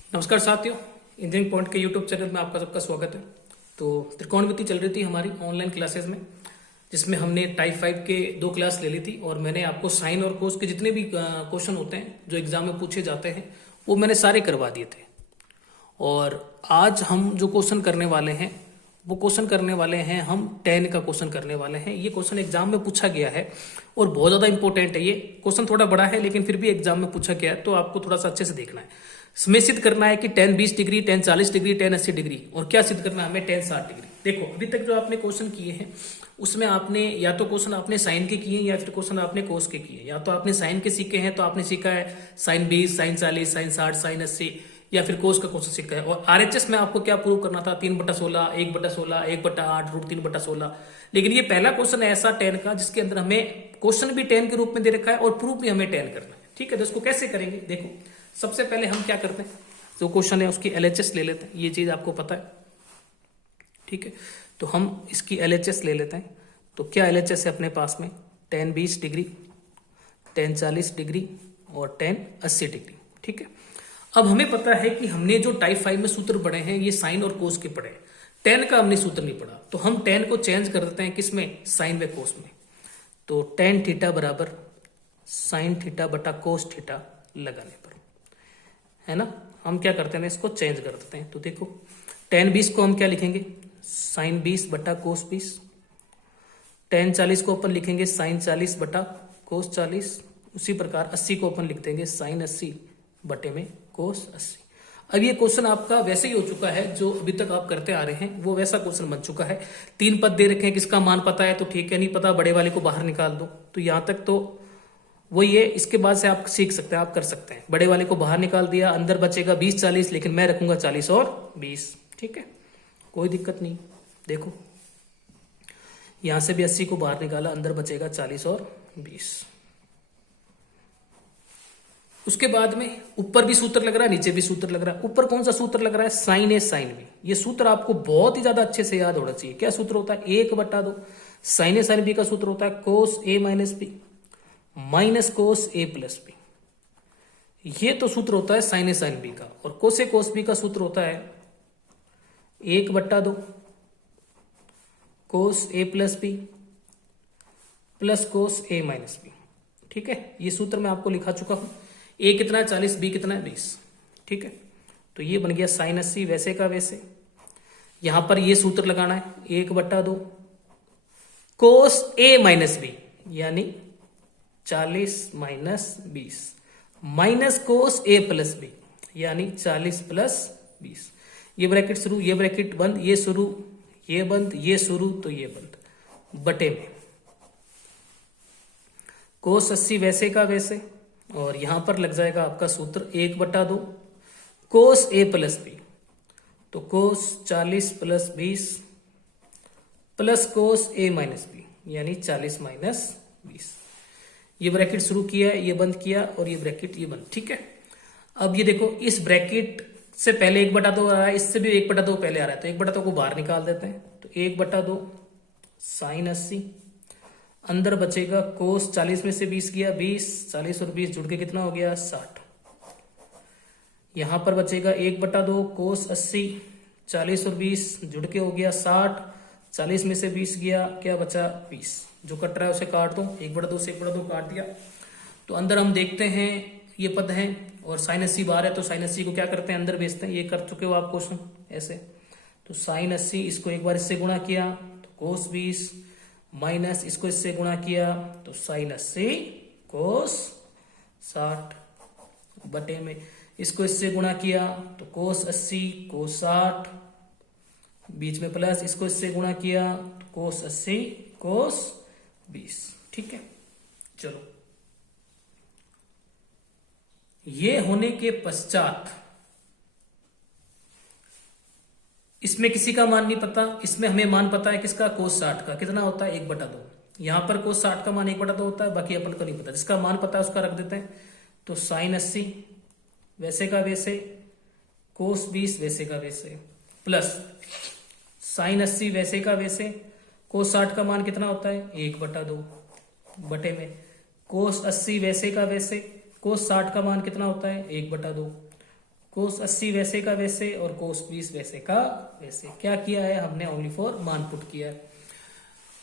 नमस्कार साथियों, engineering point के यूट्यूब चैनल में आपका सबका स्वागत है। तो त्रिकोणमिति चल रही थी हमारी ऑनलाइन क्लासेस में, जिसमें हमने टाइप 5 के 2 क्लास ले ली थी और मैंने आपको साइन और कोस के जितने भी क्वेश्चन होते हैं जो एग्जाम में पूछे जाते हैं वो मैंने सारे करवा दिए थे। और आज हम जो क्वेश्चन करने वाले हैं वो क्वेश्चन करने वाले हैं हम 10 का क्वेश्चन करने वाले हैं। ये क्वेश्चन एग्जाम में पूछा गया है और बहुत ज़्यादा इंपॉर्टेंट है। ये क्वेश्चन थोड़ा बड़ा है लेकिन फिर भी एग्जाम में पूछा गया है, तो आपको थोड़ा सा अच्छे से देखना है। इसमें सिद्ध करना है कि tan 20 degree, tan 40 degree, tan 80 degree, और क्या सिद्ध करना है हमें tan 60 डिग्री। देखो अभी तक जो आपने क्वेश्चन किए हैं उसमें आपने या तो क्वेश्चन आपने साइन के किए हैं या फिर क्वेश्चन आपने कोस के किए। या तो आपने साइन के सीखे हैं तो आपने सीखा है साइन 20, साइन 40, साइन 60, साइन 80, या फिर कोस का क्वेश्चन सीखा है। और आरएचएस में आपको क्या प्रूव करना था, 3/16, 1/16, 1/8, √3/16। लेकिन ये पहला क्वेश्चन है ऐसा 10 का जिसके अंदर हमें क्वेश्चन भी 10 के रूप में दे रखा है और प्रूफ भी हमें 10 करना है। ठीक है, तो इसको कैसे करेंगे, देखो सबसे पहले हम क्या करते हैं, जो क्वेश्चन है उसकी एलएचएस ले लेते हैं। ये चीज आपको पता है, ठीक है। तो हम इसकी एलएचएस ले लेते हैं। तो क्या एलएचएस है अपने पास में, tan 20 डिग्री, tan 40 डिग्री और tan 80 डिग्री। ठीक है, अब हमें पता है कि हमने जो टाइप 5 में सूत्र पढ़े हैं ये साइन और कोस के पढ़े हैं, tan का हमने सूत्र नहीं पढ़ा। तो हम tan को चेंज कर देते हैं किसमें, साइन व कोस में। तो tan थीटा बराबर साइन थीटा बटा कोस थीटा लगाने पर, है ना, हम क्या करते हैं इसको चेंज कर देते हैं। तो देखो tan 20 को हम क्या लिखेंगे, साइन 20 बटा कोस 20। tan 40 को अपन लिखेंगे साइन 40 बटा कोस 40। उसी प्रकार 80 को अपन लिख देंगे साइन 80 बटे में कोस 80। अब ये क्वेश्चन आपका वैसे ही हो चुका है जो अभी तक आप करते आ रहे हैं, वो वैसा क्वेश्चन बन चुका है। 3 पद दे रखे हैं, किसका मान पता है तो ठीक है, नहीं पता बड़े वाले को बाहर निकाल दो। तो यहां तक तो वही है, इसके बाद से आप सीख सकते हैं, आप कर सकते हैं। बड़े वाले को बाहर निकाल दिया, अंदर बचेगा 20 40, लेकिन मैं रखूंगा 40 और 20। ठीक है, कोई दिक्कत नहीं। देखो यहां से भी 80 को बाहर निकाला, अंदर बचेगा 40 और 20। उसके बाद में ऊपर भी सूत्र लग रहा है, नीचे भी सूत्र लग रहा है। ऊपर कौन सा सूत्र लग रहा है, साइन ए साइन बी। ये सूत्र आपको बहुत ही ज्यादा अच्छे से याद होना चाहिए। क्या सूत्र होता है, 1/2 साइन ए साइन बी का सूत्र होता है कोस ए माइनस बी माइनस कोस ए प्लस बी। ये तो सूत्र होता है साइन ए साइन बी का। और कोस ए कोस बी का सूत्र होता है 1/2 कोस ए प्लस बी प्लस कोस ए माइनस बी। ठीक है, ये सूत्र मैं आपको लिखा चुका हूं। ए कितना है 40, बी कितना है 20। ठीक है, तो ये बन गया साइन 80 वैसे का वैसे। यहां पर ये सूत्र लगाना है 1/2 कोस ए माइनस बी, यानी 40 माइनस 20 माइनस कोस ए प्लस बी, यानी 40 प्लस 20। ये ब्रैकेट शुरू, ये ब्रैकेट बंद, ये शुरू, ये बंद, ये शुरू, तो ये बंद, बटे में कोस 80 वैसे का वैसे। और यहां पर लग जाएगा आपका सूत्र 1/2 कोस ए प्लस बी। तो कोस 40 प्लस 20 प्लस कोस ए माइनस बी, यानी 40 माइनस 20। ये ब्रैकेट शुरू किया, ये बंद किया, और ये ब्रैकेट ये बंद। ठीक है, अब ये देखो इस ब्रैकेट से पहले 1/2 आ रहा है, इससे भी 1/2 पहले आ रहा है, तो 1/2 को बाहर निकाल देते हैं। तो 1/2 साइन 80, अंदर बचेगा कोस 40 में से 20 गया 20, 40 और 20 जुड़ के कितना हो गया 60। यहां पर बचेगा 1/2 कोस 80, 40 और 20 जुड़ के हो गया 60, 40 में से 20 गया, क्या बचा 20। जो कट रहा है उसे काट दो, 1/2 से 1/2 काट दिया। तो अंदर हम देखते हैं ये पद है और साइन 80 बाहर है, तो साइन 80 को क्या करते हैं अंदर भेजते हैं। ये कर चुके हो आप क्वेश्चन ऐसे। तो साइन 80 इसको एक बार इससे गुणा किया तो कोस 20 माइनस इसको इससे गुणा किया तो साइन 80 कोस 60 बटे में इसको इससे गुणा किया तो कोस 80 कोस 60, बीच में प्लस इसको इससे गुणा किया तो कोस 80 कोस 20। ठीक है, चलो ये होने के पश्चात इसमें किसी का मान नहीं पता, इसमें हमें मान पता है किसका, कोस 60 का। कितना होता है 1/2। यहां पर कोस 60 का मान 1/2 होता है, बाकी अपन को नहीं पता। जिसका मान पता है उसका रख देते हैं। तो साइन 80 वैसे का वैसे, कोस 20 वैसे का वैसे, प्लस साइन 80 वैसे का वैसे, कोस 60 का मान कितना होता है 1/2 बटे में कोस 80 वैसे का वैसे, कोस 60 का मान कितना होता है 1/2 कोस 80 वैसे का वैसे और कोस 20 वैसे का वैसे। क्या किया है हमने? ओनली फॉर मान पुट किया है।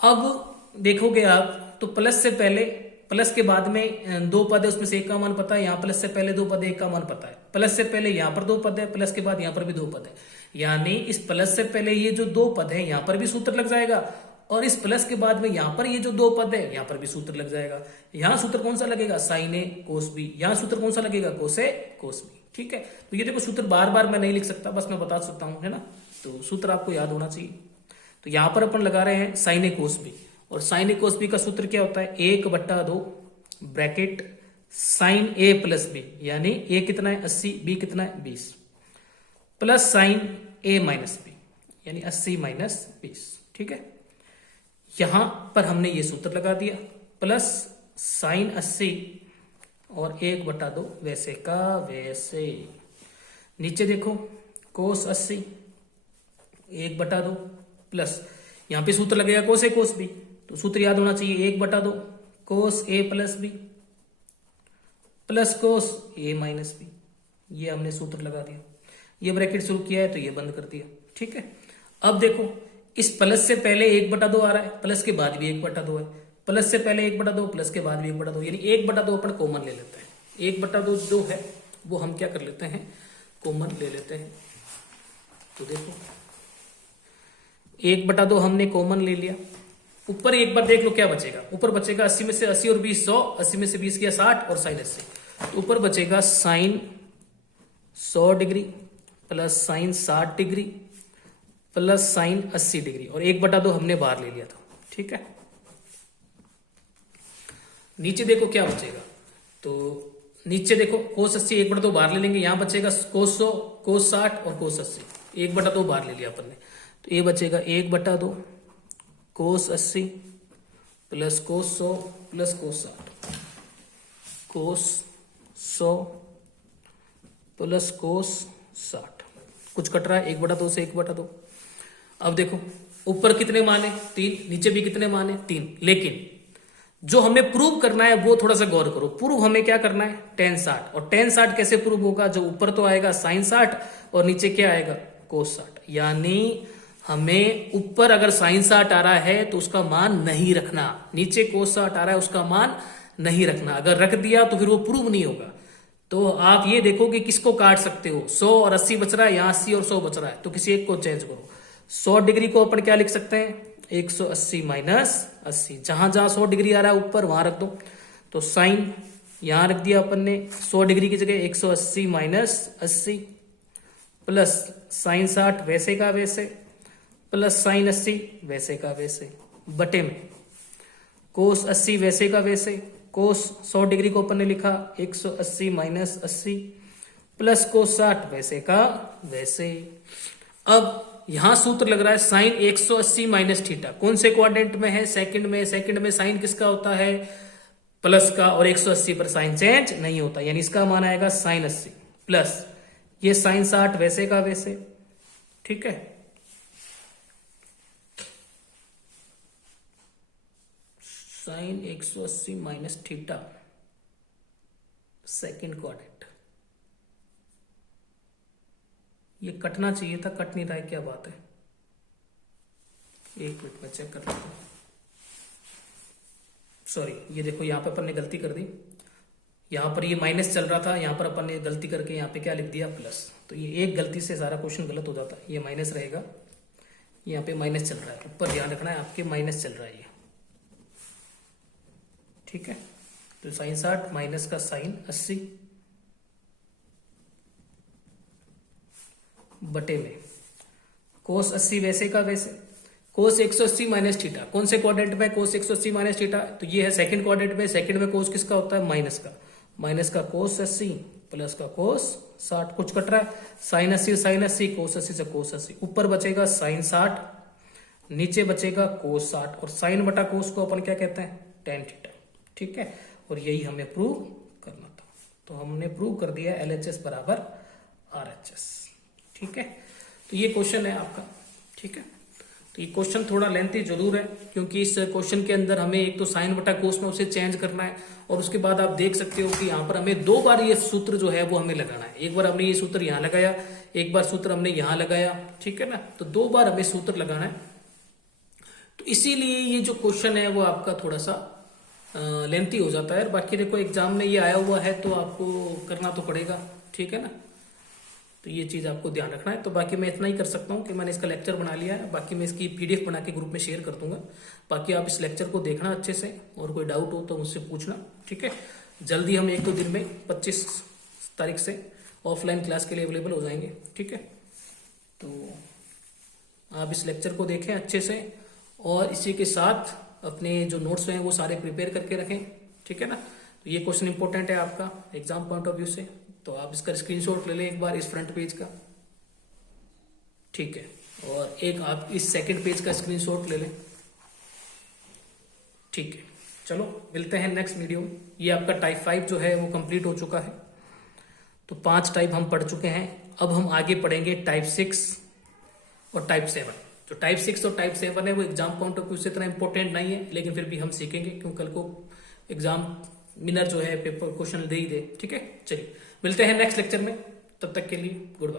अब देखोगे आप तो प्लस से पहले, प्लस के बाद में दो पद है, उसमें से एक का मान पता है। यहाँ प्लस से पहले दो पद है, एक का मान पता है। प्लस से पहले यहाँ पर दो पद है, प्लस के बाद यहाँ पर भी दो पद है, यानी इस प्लस से पहले ये जो दो पद है यहाँ पर भी सूत्र लग जाएगा, और इस प्लस के बाद में यहाँ पर ये जो दो पद है यहाँ पर भी सूत्र लग जाएगा। यहाँ सूत्र कौन सा लगेगा? साइन ए कोस बी। यहाँ सूत्र कौन सा लगेगा? कोस ए कोस बी। ठीक है, तो ये देखो सूत्र बार बार मैं नहीं लिख सकता, बस मैं बता सकता हूं, है ना। तो सूत्र आपको याद होना चाहिए। तो यहां पर अपन लगा रहे हैं साइन ए कोस बी, और साइन ए कोस बी का सूत्र क्या होता है? 1/2 ब्रैकेट साइन ए प्लस बी, यानी ए कितना है? 80, बी कितना है? 20, प्लस साइन ए माइनस बी, यानी 80 माइनस 20। ठीक है, यहां पर हमने ये सूत्र लगा दिया, प्लस साइन 80 और 1/2 वैसे का वैसे। नीचे देखो कोस 80 1/2 प्लस यहां पे सूत्र लगेगा कोस ए कोस बी, तो सूत्र याद होना चाहिए 1/2 कोस ए प्लस बी प्लस कोस ए माइनस बी। ये हमने सूत्र लगा दिया, ये ब्रैकेट शुरू किया है तो ये बंद कर दिया। ठीक है, अब देखो इस प्लस से पहले 1/2 आ रहा है, प्लस के बाद भी 1/2 है, प्लस से पहले 1/2 प्लस के बाद भी 1/2, यानी 1/2 अपन कॉमन ले लेते हैं। 1/2 जो है वो हम क्या कर लेते हैं? कॉमन ले लेते हैं। तो देखो 1/2 हमने कॉमन ले लिया, ऊपर एक बार देख लो क्या बचेगा। ऊपर बचेगा 80 में से 80 और 20 100, 80 में से 20 किया 60 और साइन 80, तो ऊपर बचेगा sine 100 degree plus sine 60 degree plus sine 80 degree, और 1/2 हमने बाहर ले लिया था। ठीक है, नीचे देखो क्या बचेगा। तो नीचे देखो कोस 80 1/2 बाहर ले लेंगे, यहां बचेगा कोस 100 कोस 60 और कोस 80, 1/2 बाहर ले लिया अपन ने, तो ये बचेगा 1/2 कोस 80 प्लस कोस 100 प्लस कोस 60, कोस 100 प्लस कोस 60, कुछ कट रहा है 1/2 से 1/2। अब देखो ऊपर कितने मान है? 3, नीचे भी कितने मान है? 3। लेकिन जो हमें प्रूव करना है वो थोड़ा सा गौर करो। प्रूव हमें क्या करना है? tan 60, और tan 60 कैसे प्रूव होगा? जो ऊपर तो आएगा साइन 60 और नीचे क्या आएगा? कोस 60, यानी हमें ऊपर अगर साइन 60 आ रहा है तो उसका मान नहीं रखना, नीचे कोस 60 आ रहा है उसका मान नहीं रखना। अगर रख दिया तो फिर वो प्रूव नहीं होगा। तो आप ये देखो कि किसको काट सकते हो, 100 और 80 बच रहा है, यहाँ 80 और 100 बच रहा है, तो किसी एक को चेंज करो। 100 डिग्री को अपन क्या लिख सकते हैं? 180 माइनस 80, जहां जहां 100 डिग्री आ रहा है ऊपर वहां रख दो। तो साइन यहां रख दिया अपन ने 100 डिग्री की जगह 180 माइनस 80 प्लस साइन 60 वैसे का वैसे प्लस साइन 80 वैसे का वैसे, बटे में कोस 80 वैसे का वैसे, कोस 100 डिग्री को अपन ने लिखा 180 माइनस 80 प्लस कोस 60 वैसे का वैसे। अब यहां सूत्र लग रहा है साइन 180 माइनस थीटा, कौन से क्वाड्रेंट में है? सेकंड में। सेकंड में साइन किसका होता है? प्लस का, और 180 पर साइन चेंज नहीं होता, यानी इसका मान आएगा साइन 80 प्लस ये साइन 60 वैसे का वैसे। ठीक है, sine 180 minus theta second quadrant. ये कटना चाहिए था, कट नहीं रहा है, क्या बात है? एक मिनट में चेक कर लेता हूं। सॉरी, ये देखो यहाँ पे अपन ने गलती कर दी, यहाँ पर ये माइनस चल रहा था, यहाँ पर अपन ने गलती करके यहाँ पे क्या लिख दिया? प्लस। तो ये एक गलती से सारा क्वेश्चन गलत हो जाता है। ये माइनस रहेगा, यहाँ पे माइनस चल रहा है, ऊपर ध्यान रखना है आपके माइनस चल रहा है ये। ठीक है, तो साइन 60 माइनस का साइन 80 बटे में कोस 80 वैसे का वैसे, कोस 180 माइनस थीटा कौन से क्वाड्रेंट में? कोस 180 माइनस थीटा, तो ये है सेकंड क्वाड्रेंट में। सेकंड में कोस किसका होता है? माइनस का कोस 80 प्लस का कोस 60, कुछ कट रहा है साइन 80 कोस 80 से कोस 80, ऊपर बचेगा साइन 60 नीचे बचेगा कोस 60, और साइन बटा कोस को अपन क्या कहते हैं? tan theta. ठीक है, और यही हमें प्रूव करना था, तो हमने प्रूव कर दिया LHS बराबर RHS। ठीक है, तो ये क्वेश्चन है आपका। ठीक है, तो ये क्वेश्चन थोड़ा लेंथी जरूर है, क्योंकि इस क्वेश्चन के अंदर हमें एक तो साइन बटा कोस में उसे चेंज करना है, और उसके बाद आप देख सकते हो कि यहाँ पर हमें 2 बार ये सूत्र जो है वो हमें लगाना है। एक बार हमने ये सूत्र यहाँ लगाया, एक बार सूत्र हमने यहाँ लगाया, ठीक है ना। तो 2 बार हमें सूत्र लगाना है। तो इसीलिए ये जो क्वेश्चन है वो आपका थोड़ा सा लेंथी हो जाता है। बाकी देखो एग्जाम में ये आया हुआ है तो आपको करना तो पड़ेगा, ठीक है ना। तो ये चीज़ आपको ध्यान रखना है। तो बाकी मैं इतना ही कर सकता हूँ कि मैंने इसका लेक्चर बना लिया है। बाकी मैं इसकी PDF बना के ग्रुप में शेयर कर दूंगा। बाकी आप इस लेक्चर को देखना अच्छे से, और कोई डाउट हो तो मुझसे पूछना, ठीक है। जल्दी हम 1-2 दिन में 25 तारीख से ऑफलाइन क्लास के लिए अवेलेबल हो जाएंगे, ठीक है। तो आप इस लेक्चर को देखें अच्छे से, और इसी के साथ अपने जो नोट्स हैं वो सारे प्रिपेयर करके रखें, ठीक है ना। तो ये क्वेश्चन इंपॉर्टेंट है आपका एग्जाम पॉइंट ऑफ व्यू से, तो आप इसका स्क्रीनशॉट ले लें एक बार इस फ्रंट पेज का, ठीक है। और एक आप इस सेकंड पेज का स्क्रीनशॉट ले लें, ठीक है। चलो मिलते हैं नेक्स्ट वीडियो में। ये आपका टाइप 5 जो है वो कंप्लीट हो चुका है। तो 5 टाइप हम पढ़ चुके हैं। अब हम आगे पढ़ेंगे टाइप 6 और टाइप 7। जो टाइप 6 और टाइप 7 है वो एग्जाम पॉइंट ऑफ व्यू से इतना इंपॉर्टेंट नहीं है, लेकिन फिर भी हम सीखेंगे, क्योंकि कल को एग्जाम विनर जो है पेपर क्वेश्चन दे ही दे, ठीक है। चलिए मिलते हैं नेक्स्ट लेक्चर में, तब तक के लिए गुड बाय।